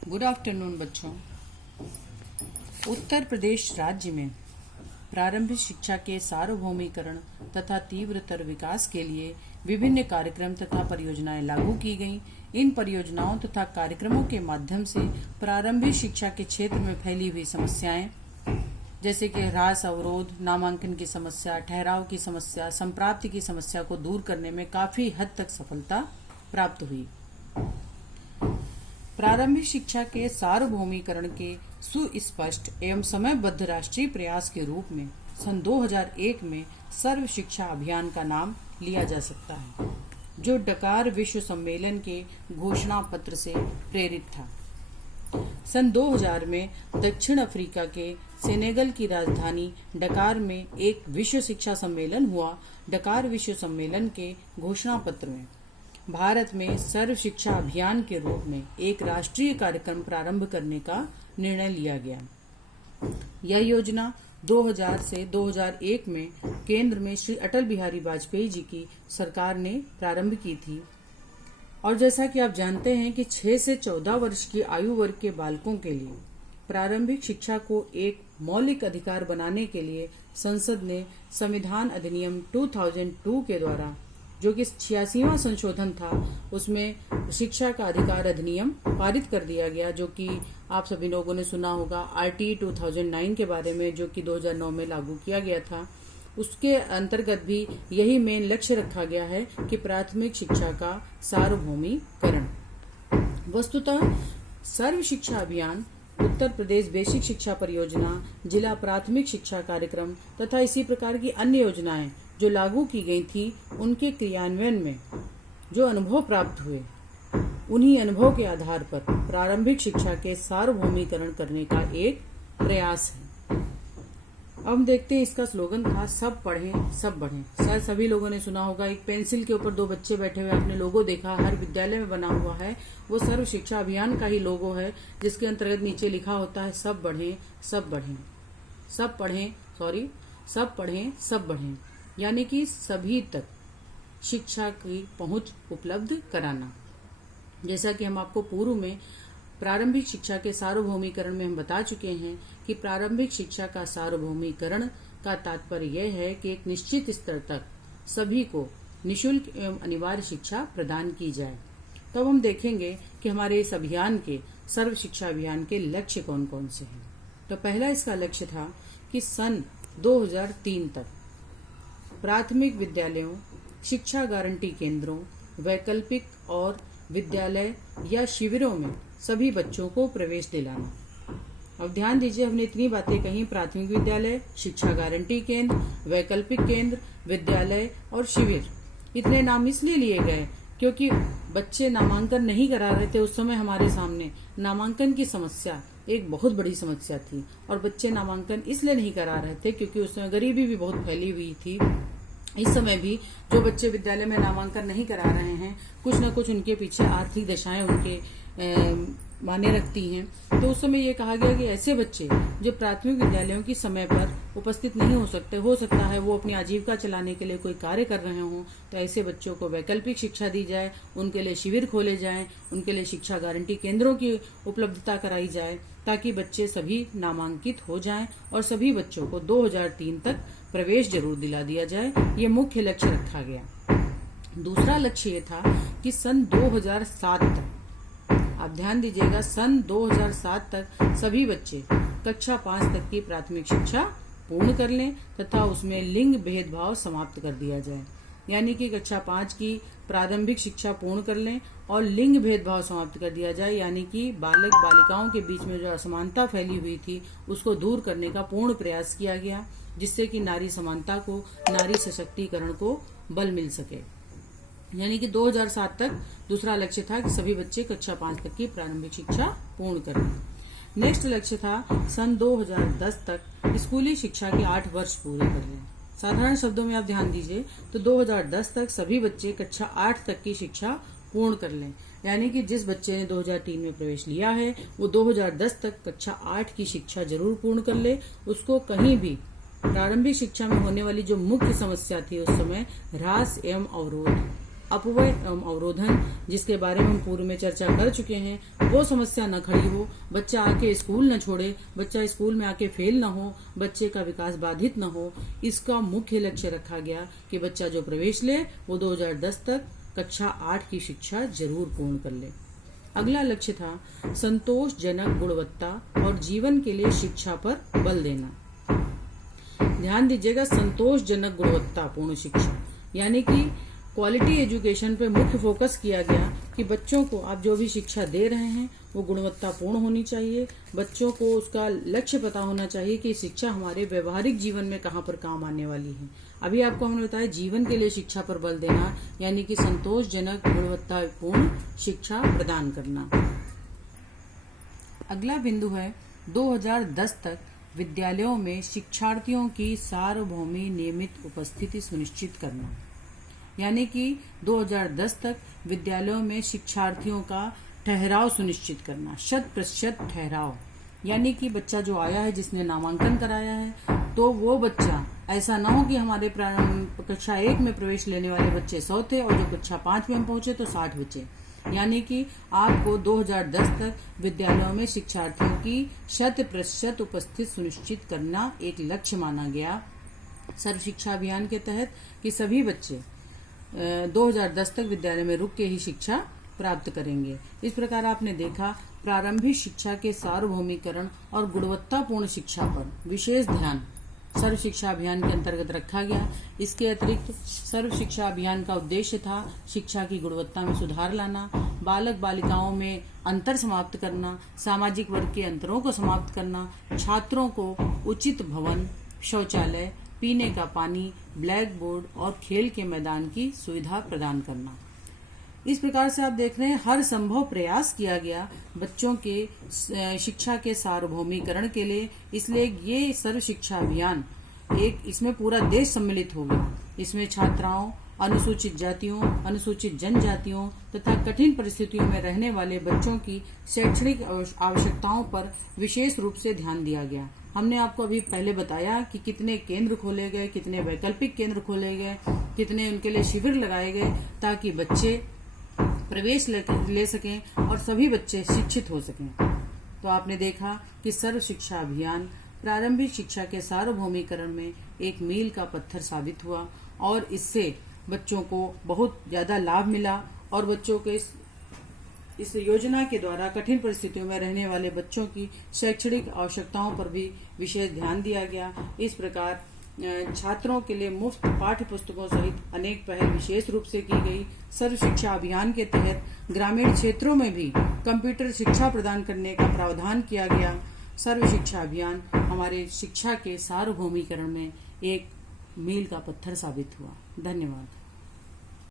Good afternoon बच्चों। उत्तर प्रदेश राज्य में प्रारंभिक शिक्षा के सार्वभौमिकरण तथा तीव्रतर विकास के लिए विभिन्न कार्यक्रम तथा परियोजनाएं लागू की गईं। इन परियोजनाओं तथा कार्यक्रमों के माध्यम से प्रारंभिक शिक्षा के क्षेत्र में फैली हुई समस्याएं जैसे कि ह्रास अवरोध, नामांकन की समस्या, ठहराव की समस्या, संप्राप्ति की समस्या को दूर करने में काफी हद तक सफलता प्राप्त हुई। प्रारंभिक शिक्षा के सार्वभौमिकरण के सुस्पष्ट एवं समयबद्ध राष्ट्रीय प्रयास के रूप में सन 2001 में सर्व शिक्षा अभियान का नाम लिया जा सकता है, जो डकार विश्व सम्मेलन के घोषणा पत्र से प्रेरित था। सन 2000 में दक्षिण अफ्रीका के सेनेगल की राजधानी डकार में एक विश्व शिक्षा सम्मेलन हुआ। डकार विश्व सम्मेलन के घोषणा पत्र में भारत में सर्व शिक्षा अभियान के रूप में एक राष्ट्रीय कार्यक्रम प्रारंभ करने का निर्णय लिया गया। यह योजना 2000 से 2001 में केंद्र में श्री अटल बिहारी वाजपेयी जी की सरकार ने प्रारंभ की थी। और जैसा कि आप जानते हैं कि 6 से 14 वर्ष की आयु वर्ग के बालकों के लिए प्रारंभिक शिक्षा को एक मौलिक अधिकार बनाने के लिए संसद ने संविधान अधिनियम 2002 के द्वारा, जो कि 86वां संशोधन था, उसमें शिक्षा का अधिकार अधिनियम पारित कर दिया गया, जो कि आप सभी लोगों ने सुना होगा RT 2009 के बारे में, जो कि 2009 में लागू किया गया था। उसके अंतर्गत भी यही मेन लक्ष्य रखा गया है कि प्राथमिक शिक्षा का सार्वभौमिकरण। वस्तुतः सर्व शिक्षा अभियान, उत्तर प्रदेश बेसिक शिक्षा परियोजना, जिला प्राथमिक शिक्षा कार्यक्रम तथा इसी प्रकार की अन्य योजनाएं जो लागू की गई थी, उनके क्रियान्वयन में जो अनुभव प्राप्त हुए, उन्हीं अनुभव के आधार पर प्रारंभिक शिक्षा के सार्वभौमिकरण करने का एक प्रयास है। अब हम देखते हैं, इसका स्लोगन था सब पढ़ें सब बढ़ें। शायद सभी लोगों ने सुना होगा। एक पेंसिल के ऊपर 2 बच्चे बैठे हुए, आपने लोगो देखा, हर विद्यालय में बना हुआ है। वो सर्व शिक्षा अभियान का ही लोगो है, जिसके अंतर्गत नीचे लिखा होता है सब बढ़ें सब बढ़ें, सब पढ़ें सब पढ़ें सब बढ़ें, यानी कि सभी तक शिक्षा की पहुंच उपलब्ध कराना। जैसा कि हम आपको पूर्व में प्रारंभिक शिक्षा के सार्वभौमिकरण में हम बता चुके हैं कि प्रारंभिक शिक्षा का सार्वभौमिकरण का तात्पर्य यह है कि एक निश्चित स्तर तक सभी को निशुल्क एवं अनिवार्य शिक्षा प्रदान की जाए। तब हम देखेंगे कि हमारे इस अभियान के, सर्व शिक्षा अभियान के लक्ष्य कौन कौन से हैं। तो पहला इसका लक्ष्य था कि सन 2003 तक प्राथमिक विद्यालयों, शिक्षा गारंटी केंद्रों, वैकल्पिक और विद्यालय या शिविरों में सभी बच्चों को प्रवेश दिलाना। अब ध्यान दीजिए, हमने इतनी बातें कही: प्राथमिक विद्यालय, शिक्षा गारंटी केंद्र, वैकल्पिक केंद्र, विद्यालय और शिविर। इतने नाम इसलिए लिए गए क्योंकि बच्चे नामांकन नहीं करा रहे थे। उस समय हमारे सामने नामांकन की समस्या एक बहुत बड़ी समस्या थी, और बच्चे नामांकन इसलिए नहीं करा रहे थे क्योंकि उस समय गरीबी भी बहुत फैली हुई थी। इस समय भी जो बच्चे विद्यालय में नामांकन नहीं करा रहे हैं, कुछ न कुछ उनके पीछे आर्थिक दशाएं उनके माने रखती हैं। तो उस समय ये कहा गया कि ऐसे बच्चे जो प्राथमिक विद्यालयों की समय पर उपस्थित नहीं हो सकते, हो सकता है वो अपनी आजीविका चलाने के लिए कोई कार्य कर रहे हों, तो ऐसे बच्चों को वैकल्पिक शिक्षा दी जाए, उनके लिए शिविर खोले जाएं, उनके लिए शिक्षा गारंटी केंद्रों की उपलब्धता कराई जाए, ताकि बच्चे सभी नामांकित हो जाएं और सभी बच्चों को 2003 तक प्रवेश जरूर दिला दिया जाए। ये मुख्य लक्ष्य रखा गया। दूसरा लक्ष्य ये था कि सन 2007 तक, आप ध्यान दीजिएगा, सन 2007 तक सभी बच्चे कक्षा 5 तक की प्राथमिक शिक्षा पूर्ण कर लें तथा उसमें लिंग भेदभाव समाप्त कर दिया जाए। यानी कि कक्षा 5 की प्रारंभिक शिक्षा पूर्ण कर लें और लिंग भेदभाव समाप्त कर दिया जाए, यानी कि बालक बालिकाओं के बीच में जो असमानता फैली हुई थी, उसको दूर करने का पूर्ण प्रयास किया गया, जिससे कि नारी समानता को, नारी सशक्तिकरण को बल मिल सके। यानी कि 2007 तक दूसरा लक्ष्य था कि सभी बच्चे कक्षा 5 तक की प्रारंभिक शिक्षा पूर्ण करें। नेक्स्ट लक्ष्य था सन 2010 तक स्कूली शिक्षा के 8 वर्ष पूरे कर लें। साधारण शब्दों में आप ध्यान दीजिए, तो 2010 तक सभी बच्चे कक्षा 8 तक की शिक्षा पूर्ण कर लें। यानी कि जिस बच्चे ने 2003 में प्रवेश लिया है, वो 2010 तक कक्षा 8 की शिक्षा जरूर पूर्ण कर ले। उसको कहीं भी प्रारंभिक शिक्षा में होने वाली जो मुख्य समस्या थी उस समय, ह्रास एवं अवरोध, अपव्यय एवं अवरोधन, जिसके बारे में हम पूर्व में चर्चा कर चुके हैं, वो समस्या न खड़ी हो, बच्चा आके स्कूल न छोड़े, बच्चा स्कूल में आके फेल न हो, बच्चे का विकास बाधित न हो, इसका मुख्य लक्ष्य रखा गया कि बच्चा जो प्रवेश ले वो 2010 तक कक्षा 8 की शिक्षा जरूर पूर्ण कर ले। अगला लक्ष्य था संतोषजनक गुणवत्ता और जीवन के लिए शिक्षा पर बल देना। ध्यान दीजिएगा, संतोषजनक गुणवत्तापूर्ण शिक्षा, यानी कि क्वालिटी एजुकेशन पे मुख्य फोकस किया गया कि बच्चों को आप जो भी शिक्षा दे रहे हैं वो गुणवत्तापूर्ण होनी चाहिए। बच्चों को उसका लक्ष्य पता होना चाहिए कि शिक्षा हमारे व्यवहारिक जीवन में कहाँ पर काम आने वाली है। अभी आपको हमने बताया जीवन के लिए शिक्षा पर बल देना, यानी कि संतोषजनक गुणवत्तापूर्ण शिक्षा प्रदान करना। अगला बिंदु है 2010 तक विद्यालयों में शिक्षार्थियों की सार्वभौमिक नियमित उपस्थिति सुनिश्चित करना, यानी कि 2010 तक विद्यालयों में शिक्षार्थियों का ठहराव सुनिश्चित करना, 100% ठहराव, यानी कि बच्चा जो आया है, जिसने नामांकन कराया है, तो वो बच्चा ऐसा ना हो कि हमारे कक्षा 1 में प्रवेश लेने वाले बच्चे 100 थे और जो कक्षा 5 में हम पहुंचे तो 60 बचे। यानी कि आपको 2010 तक विद्यालयों में शिक्षार्थियों की 100% उपस्थिति सुनिश्चित करना एक लक्ष्य माना गया सर्व शिक्षा अभियान के तहत, कि सभी बच्चे 2010 तक विद्यालय में रुक के ही शिक्षा प्राप्त करेंगे। इस प्रकार आपने देखा प्रारंभिक शिक्षा के सार्वभौमिकरण और गुणवत्तापूर्ण शिक्षा पर विशेष ध्यान सर्व शिक्षा अभियान के अंतर्गत रखा गया। इसके अतिरिक्त सर्व शिक्षा अभियान का उद्देश्य था शिक्षा की गुणवत्ता में सुधार लाना, बालक बालिकाओं में अंतर समाप्त करना, सामाजिक वर्ग के अंतरों को समाप्त करना, छात्रों को उचित भवन, शौचालय, पीने का पानी, ब्लैक बोर्ड और खेल के मैदान की सुविधा प्रदान करना। इस प्रकार से आप देख रहे हैं हर संभव प्रयास किया गया बच्चों के शिक्षा के सार्वभौमिकरण के लिए। इसलिए ये सर्व शिक्षा अभियान इसमें पूरा देश सम्मिलित हो गया। इसमें छात्राओं, अनुसूचित जातियों, अनुसूचित जनजातियों तथा कठिन परिस्थितियों में रहने वाले बच्चों की शैक्षणिक आवश्यकताओं पर विशेष रूप से ध्यान दिया गया। हमने आपको अभी पहले बताया कि कितने केंद्र खोले गए, कितने वैकल्पिक केंद्र खोले गए, कितने उनके लिए शिविर लगाए गए, ताकि बच्चे प्रवेश ले सकें और सभी बच्चे शिक्षित हो सकें। तो आपने देखा कि सर्व शिक्षा अभियान प्रारंभिक शिक्षा के सार्वभौमिकरण में एक मील का पत्थर साबित हुआ और इससे बच्चों को बहुत ज्यादा लाभ मिला और बच्चों के इस योजना के द्वारा कठिन परिस्थितियों में रहने वाले बच्चों की शैक्षणिक आवश्यकताओं पर भी विशेष ध्यान दिया गया। इस प्रकार छात्रों के लिए मुफ्त पाठ्य पुस्तकों सहित अनेक पहल विशेष रूप से की गई। सर्व शिक्षा अभियान के तहत ग्रामीण क्षेत्रों में भी कंप्यूटर शिक्षा प्रदान करने का प्रावधान किया गया। सर्व शिक्षा अभियान हमारे शिक्षा के सार्वभौमिकरण में एक मील का पत्थर साबित हुआ। धन्यवाद।